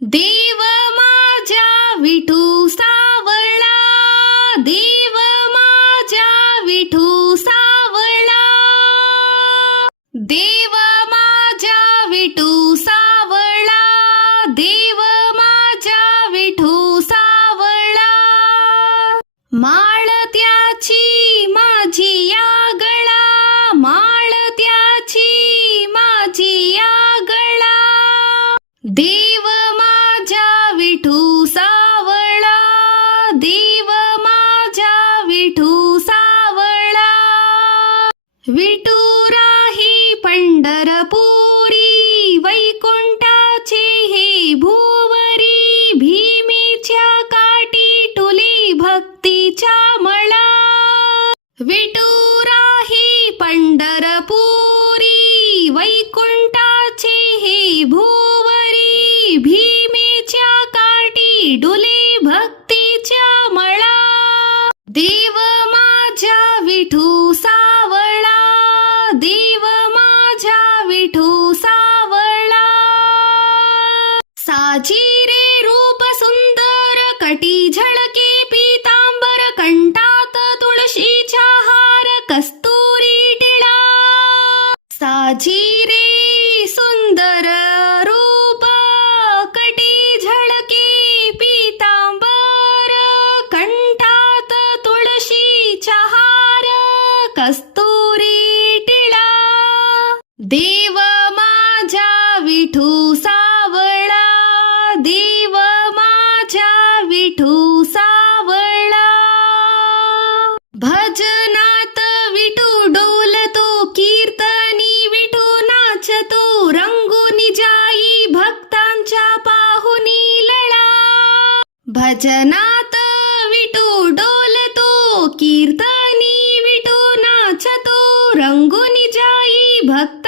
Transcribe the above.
देव माझ्या विठू सावळा, देव माझ्या विठू सावळा, देव माझ्या विठू सावळा, देव माझ्या विठू सावळा. माळ त्याची माझी या गळा, माळ त्याची माझी या गळा, देव माझ्या विठू सावळा, देव माझ्या विठू सावळा. विठू राही पंढरपुरी, वैकुंठाचे हे भुवरी, भीमेच्या काठी टुली भक्तीच्या मळा. विठू राही पंढरपुरी, वैकुंठाचे हे भुवरी, भीमेच्या काठी डुले भक्तीच्या मळा. देव माझ्या विठू सावळा, देव माझ्या विठू सावळा. साजी रे रूप सुंदर, कटी झळके पीतांबर, कंठात तुळशीचा हार, कस्तुरी टिळा. साजी रे सुंदर रूप, कटी झळके पीतांबर, कंठात तुळशीचा हार, कस्तुरी टिळा. देव माझ्या विठू सावळा, देव माझ्या विठू सावळा. भजनात विठू डोलतो, कीर्तनी विठू नाचतो, रंगूनी जाई भक्तांच्या पाहुनी लळा. भजनात विठू डोलतो, कीर्तनी विठू नाचतो, रंगूनी जाई भक्त